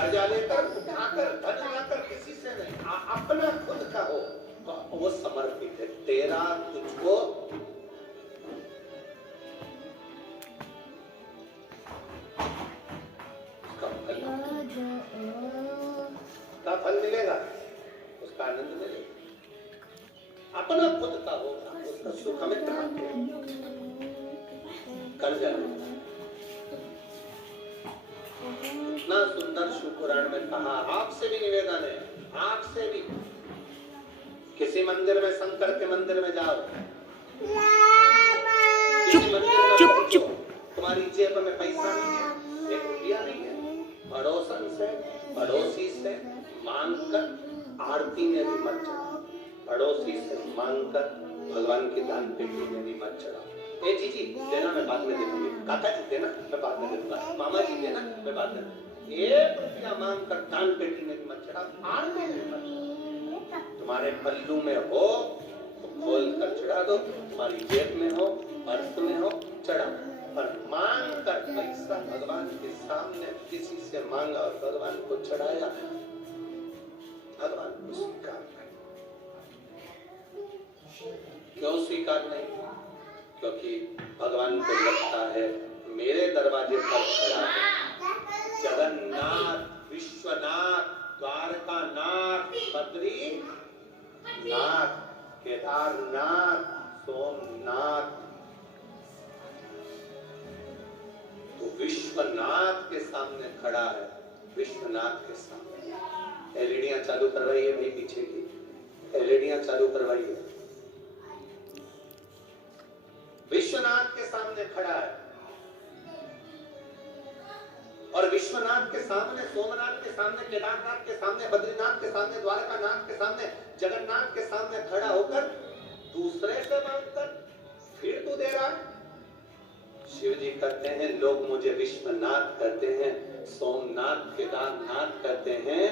कर्जा लेकर उठाकर धन लाकर किसी से नहीं, अपना खुद का हो, वो समर्पित है। तेरा तुझको का फल मिलेगा, उसका आनंद मिलेगा। अपना खुद का होगा, उसका सुख हमें प्राप्त होगा। कर्जा इतना सुंदर शिव पुराण में कहा। आपसे भी निवेदन है, आपसे भी किसी मंदिर में, शंकर के मंदिर में जाओ, किसी मंदिर में पहुंचो, तुम्हारी जेब में पैसा नहीं है, एक रुपया नहीं है, पड़ोसन से, पड़ोसी से मांगकर आरती में भी मत चढ़ाओ, पड़ोसी से मांगकर भगवान की दान पेटी में भी मत चढ़ाओ। ए जी देना, मैं बाद में दे दूंगी, काका जी देना, मैं बाद में दे दूंगा, मामा जी देना, मैं बाद में। 1 रुपया मांगकर दान पेटी में भी मत चढ़ाओ, आरती में मत चढ़ाओ। तुम्हारे पल्लू में हो तो खोल कर चढ़ा दो, तुम्हारी जेब में हो, पर्स में हो, चढ़ाओ। पर मांग कर पैसा भगवान के सामने किसी से मांगा और भगवान को चढ़ाया, भगवान को स्वीकार नहीं। क्यों स्वीकार नहीं? क्योंकि भगवान को लगता है मेरे दरवाजे पर खड़ा है जगन्नाथ, विश्वनाथ, द्वारकानाथ, बद्रीनाथ, केदारनाथ, सोमनाथ। तो विश्वनाथ के सामने खड़ा है, विश्वनाथ के सामने। एलईडियां चालू करवाइए भाई, पीछे की एलईडियां चालू करवाइए। विश्वनाथ के सामने खड़ा है, और विश्वनाथ के सामने, सोमनाथ के सामने, केदारनाथ के सामने, बद्रीनाथ के सामने, द्वारकानाथ के सामने, जगन्नाथ के सामने खड़ा होकर दूसरे से मांगकर फिर तू दे रहा है। शिव जी कहते हैं लोग मुझे विश्वनाथ कहते हैं, सोमनाथ, केदारनाथ कहते हैं।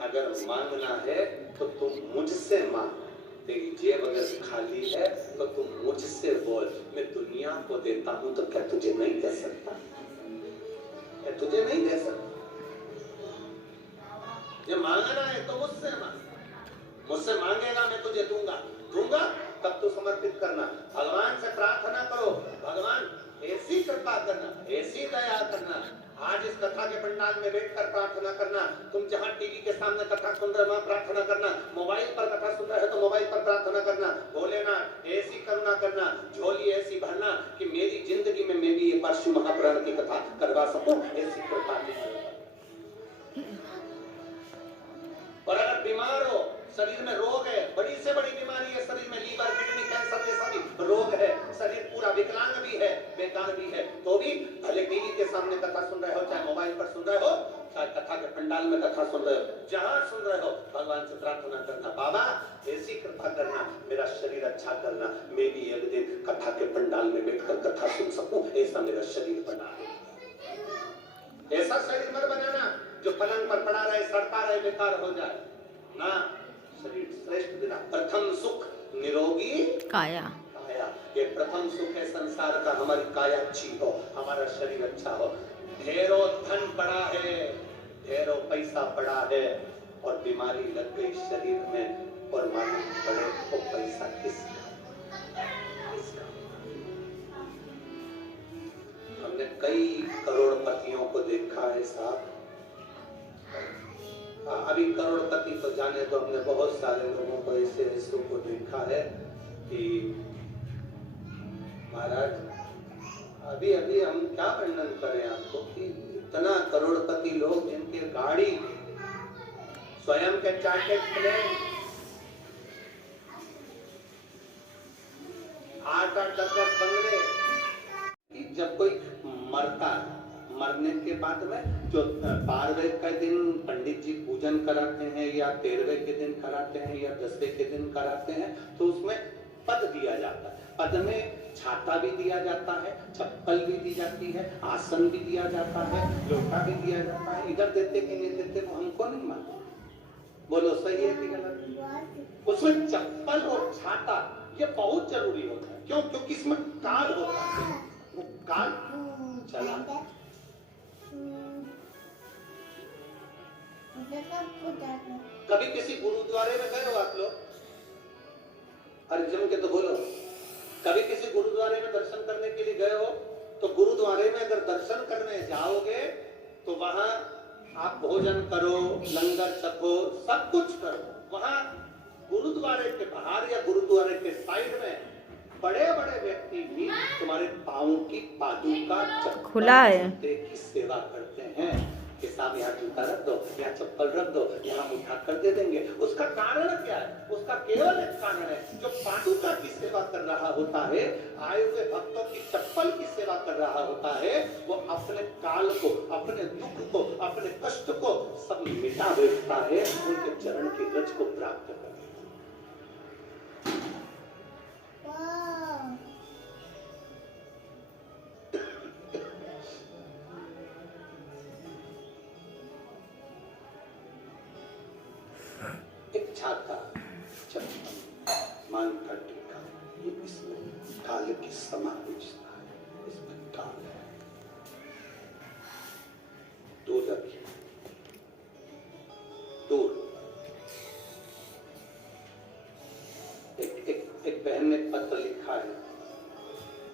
अगर मांगना है तो तुम मुझसे मांग, तेरी जेब अगर खाली है तो तुम मुझसे बोल। मैं दुनिया को देता हूं तो क्या तुझे नहीं दे सकता? क्या तुझे नहीं दे सकता? ये मांगना है तो मुझसे मांग, मुझसे मांगेगा मैं तुझे दूंगा, दूंगा तब तू समर्पित करना। भगवान से प्रार्थना करो, भगवान ऐसी कृपा करना, ऐसी दया करना। आज इस कथा के पंडाल में बैठकर प्रार्थना करना। तुम जहां टीवी के सामने कथा सुन रहे हो वहां प्रार्थना करना, मोबाइल पर कथा सुन रहे हो तो मोबाइल पर प्रार्थना करना। भोलेनाथ ऐसी करुणा करना, झोली ऐसी भरना कि मेरी जिंदगी में मैं भी ये परशु महापुराण की कथा करवा सकूं, ऐसी कृपा की। और अगर बीमार हो, शरीर में रोग है, बड़ी से बड़ी बीमारी है शरीर में, लीवर, किडनी, कैंसर जैसा भी रोग है, शरीर पूरा विकलांग भी है, बेकार भी है, तो भी भले टीवी के सामने कथा सुन रहे हो, चाहे मोबाइल पर सुन रहे हो, चाहे कथा के पंडाल में कथा सुन रहे हो, जहां सुन रहे हो भगवान से प्रार्थना करना, बाबा ऐसी कृपा करना, मेरा शरीर अच्छा करना, मैं भी एक दिन कथा के पंडाल में बैठकर कथा सुन सकूं, ऐसा मेरा शरीर बना है। ऐसा शरीर मत बनाना जो पलंग पर पड़ा रहे, सड़ता रहे, बेकार हो जाए ना। शरीर श्रेष्ठ देना। प्रथम सुख निरोगी काया, काया ये प्रथम सुख है संसार का। हमारी काया अच्छी हो, हमारा शरीर अच्छा हो। ढेरों धन पड़ा है, ढेरों पैसा पड़ा है, और बीमारी लग गई शरीर में, और मालूम पड़े वो पैसा किसका? हमने कई करोड़पतियों को देखा है साहब। अभी करोड़पति तो जाने तो, हमने बहुत सारे लोगों को ऐसे ऐसों को देखा है कि महाराज अभी अभी हम क्या वर्णन करें आपको कि इतना करोड़पति लोग जिनकी गाड़ी स्वयं के चार्टर्ड प्लेन, 8-10 बंगले। जब कोई मरता है, मरने के बाद में जो 12वें के दिन पंडित जी पूजन कराते हैं, या 13वें के दिन कराते हैं, या 10वें के दिन कराते हैं, तो उसमें पद दिया जाता है। पद में छाता भी दिया जाता है, चप्पल भी दी जाती है, आसन भी दिया जाता है, लोटा भी दिया जाता है। इधर देते कि नहीं देते वो हमको नहीं मालूम, बोलो सही है कि गलत? उसमें चप्पल और छाता ये बहुत जरूरी होता है। क्यों? क्योंकि इसमें काल होता है, वो काल चला। कभी किसी गुरुद्वारे में गए हो आप लोग? अरे जम के तो बोलो। कभी किसी गुरुद्वारे में दर्शन करने के लिए गए हो? तो गुरुद्वारे में अगर दर्शन करने जाओगे तो वहां आप भोजन करो, लंगर छको, सब कुछ करो। वहां गुरुद्वारे के बाहर या गुरुद्वारे के साइड में बड़े बड़े व्यक्ति भी तुम्हारे पाँव की पादुका खुला है की सेवा करते हैं कि साहब यहाँ जूता रख दो, यहाँ चप्पल रख दो, यहाँ उठा कर दे देंगे। उसका कारण क्या है? उसका केवल एक कारण है, जो पादुका की सेवा कर रहा होता है, आए हुए भक्तों की चप्पल की सेवा कर रहा होता है, वो अपने काल को, अपने दुख को, अपने कष्ट को सब मिटा बैठता है, उनके चरण की रज को प्राप्त कर। एक छाता जब मान कर टिका, ये इसमें काल की समाधि